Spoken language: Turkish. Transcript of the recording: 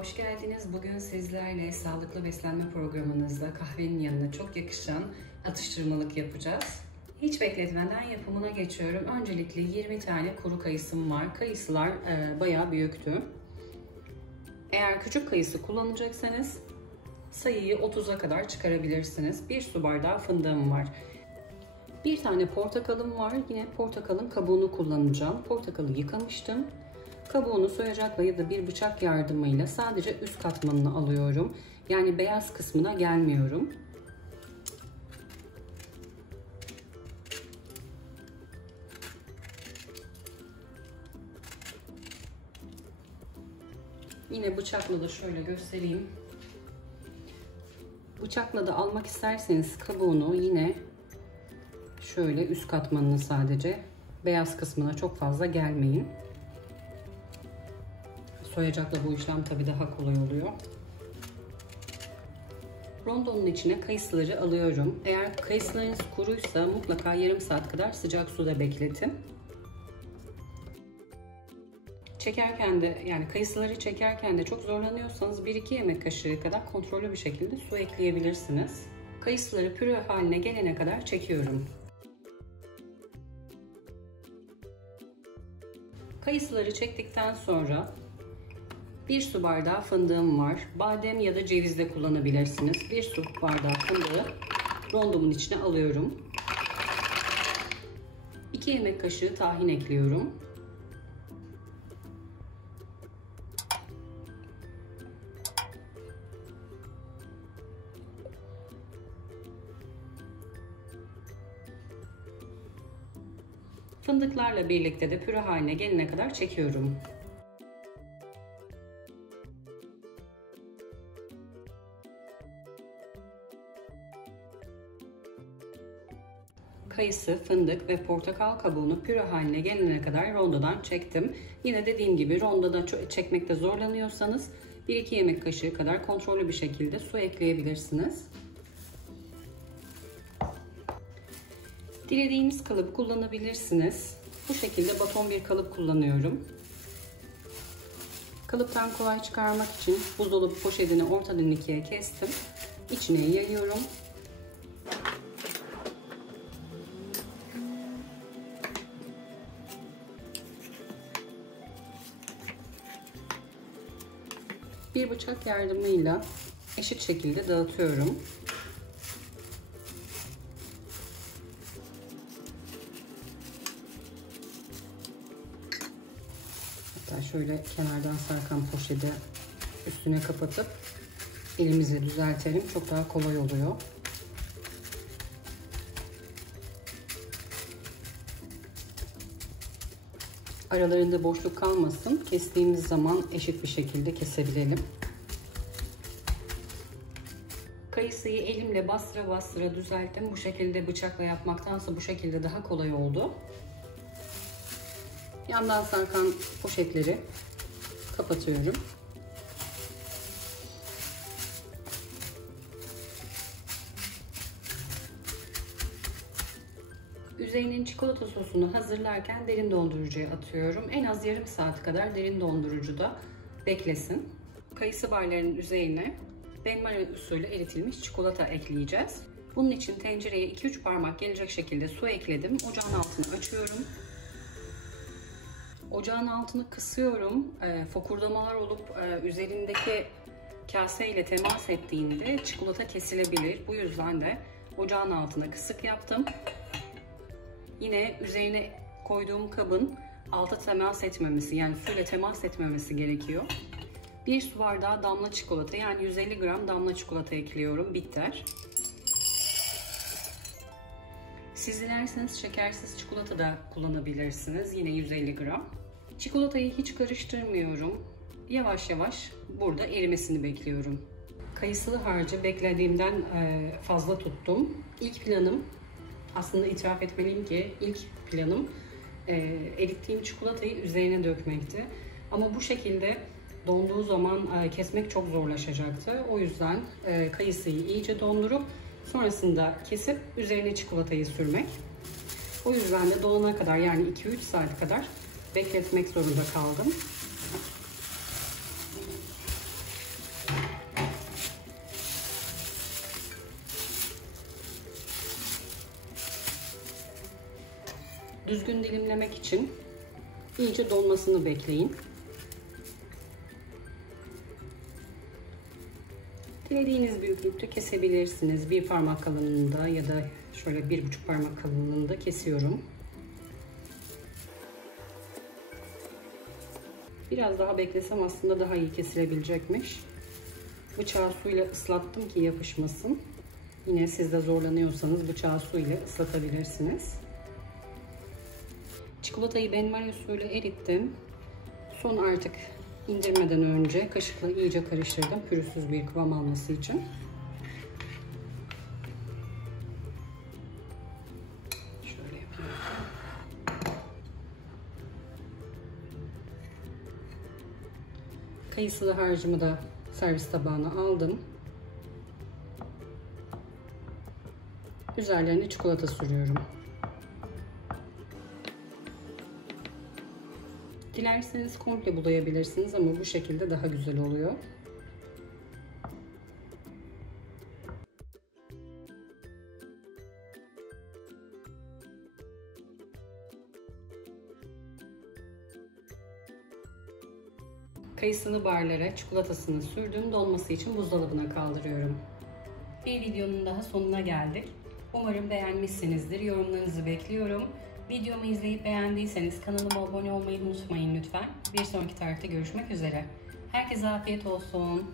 hoş geldiniz. Bugün sizlerle sağlıklı beslenme programınızda kahvenin yanına çok yakışan atıştırmalık yapacağız. Hiç bekletmeden yapımına geçiyorum. Öncelikle 20 tane kuru kayısım var. Kayısılar bayağı büyüktü. Eğer küçük kayısı kullanacaksanız sayıyı 30'a kadar çıkarabilirsiniz. 1 su bardağı fındığım var. Bir tane portakalım var. Yine portakalın kabuğunu kullanacağım. Portakalı yıkamıştım. Kabuğunu soyacakla ya da bir bıçak yardımıyla sadece üst katmanını alıyorum. Yani beyaz kısmına gelmiyorum. Yine bıçakla da şöyle göstereyim. Bıçakla da almak isterseniz kabuğunu yine şöyle üst katmanını sadece, beyaz kısmına çok fazla gelmeyin. Soyacakla bu işlem tabii daha kolay oluyor. Rondonun içine kayısıları alıyorum. Eğer kayısılarınız kuruysa mutlaka yarım saat kadar sıcak suda bekletin. Çekerken de, yani kayısıları çekerken de çok zorlanıyorsanız 1-2 yemek kaşığı kadar kontrollü bir şekilde su ekleyebilirsiniz. Kayısıları püre haline gelene kadar çekiyorum. Kayısıları çektikten sonra 1 su bardağı fındığım var. Badem ya da ceviz de kullanabilirsiniz. 1 su bardağı fındığı rondomun içine alıyorum. 2 yemek kaşığı tahin ekliyorum. Fındıklarla birlikte de püre haline gelene kadar çekiyorum. Kayısı, fındık ve portakal kabuğunu püre haline gelene kadar rondodan çektim. Yine dediğim gibi rondoda çekmekte zorlanıyorsanız 1-2 yemek kaşığı kadar kontrollü bir şekilde su ekleyebilirsiniz. Dilediğiniz kalıbı kullanabilirsiniz. Bu şekilde baton bir kalıp kullanıyorum. Kalıptan kolay çıkarmak için buzdolabı poşetini ortadan ikiye kestim. İçine yayıyorum. Bir bıçak yardımıyla eşit şekilde dağıtıyorum. Hatta şöyle kenardan sarkan poşeti üstüne kapatıp elimizle düzeltelim. Çok daha kolay oluyor. Aralarında boşluk kalmasın. Kestiğimiz zaman eşit bir şekilde kesebilelim. Kayısıyı elimle bastıra bastıra düzelttim. Bu şekilde bıçakla yapmaktansa bu şekilde daha kolay oldu. Yandan sarkan poşetleri kapatıyorum. Üzerinin çikolata sosunu hazırlarken derin dondurucuya atıyorum. En az yarım saat kadar derin dondurucuda beklesin. Kayısı barlarının üzerine benmari usulü eritilmiş çikolata ekleyeceğiz. Bunun için tencereye 2-3 parmak gelecek şekilde su ekledim. Ocağın altını açıyorum. Ocağın altını kısıyorum. Fokurdamalar olup üzerindeki kaseyle temas ettiğinde çikolata kesilebilir. Bu yüzden de ocağın altına kısık yaptım. Yine üzerine koyduğum kabın alta temas etmemesi, yani suyla temas etmemesi gerekiyor. 1 su bardağı damla çikolata, yani 150 gram damla çikolata ekliyorum. Bitter. Siz dilerseniz şekersiz çikolata da kullanabilirsiniz. Yine 150 gram. Çikolatayı hiç karıştırmıyorum. Yavaş yavaş burada erimesini bekliyorum. Kayısılı harcı beklediğimden fazla tuttum. İlk planım, aslında itiraf etmeliyim ki ilk planım erittiğim çikolatayı üzerine dökmekti. Ama bu şekilde donduğu zaman kesmek çok zorlaşacaktı. O yüzden kayısıyı iyice dondurup sonrasında kesip üzerine çikolatayı sürmek. O yüzden de dolana kadar, yani 2-3 saat kadar bekletmek zorunda kaldım. Düzgün dilimlemek için iyice donmasını bekleyin. Dilediğiniz büyüklükte kesebilirsiniz. Bir parmak kalınlığında ya da şöyle 1,5 parmak kalınlığında kesiyorum. Biraz daha beklesem aslında daha iyi kesilebilecekmiş. Bıçağı suyla ıslattım ki yapışmasın. Yine siz de zorlanıyorsanız bıçağı suyla ıslatabilirsiniz. Çikolatayı benmari usulü erittim. Son artık indirmeden önce kaşıkla iyice karıştırdım pürüzsüz bir kıvam alması için. Şöyle yapayım. Kayısılı harcımı da servis tabağına aldım. Üzerlerine çikolata sürüyorum. Dilerseniz komple bulayabilirsiniz ama bu şekilde daha güzel oluyor. Kayısılı barlara çikolatasını sürdüm. Donması için buzdolabına kaldırıyorum. Bir videonun daha sonuna geldik. Umarım beğenmişsinizdir. Yorumlarınızı bekliyorum. Videomu izleyip beğendiyseniz kanalıma abone olmayı unutmayın lütfen. Bir sonraki tarihte görüşmek üzere. Herkese afiyet olsun.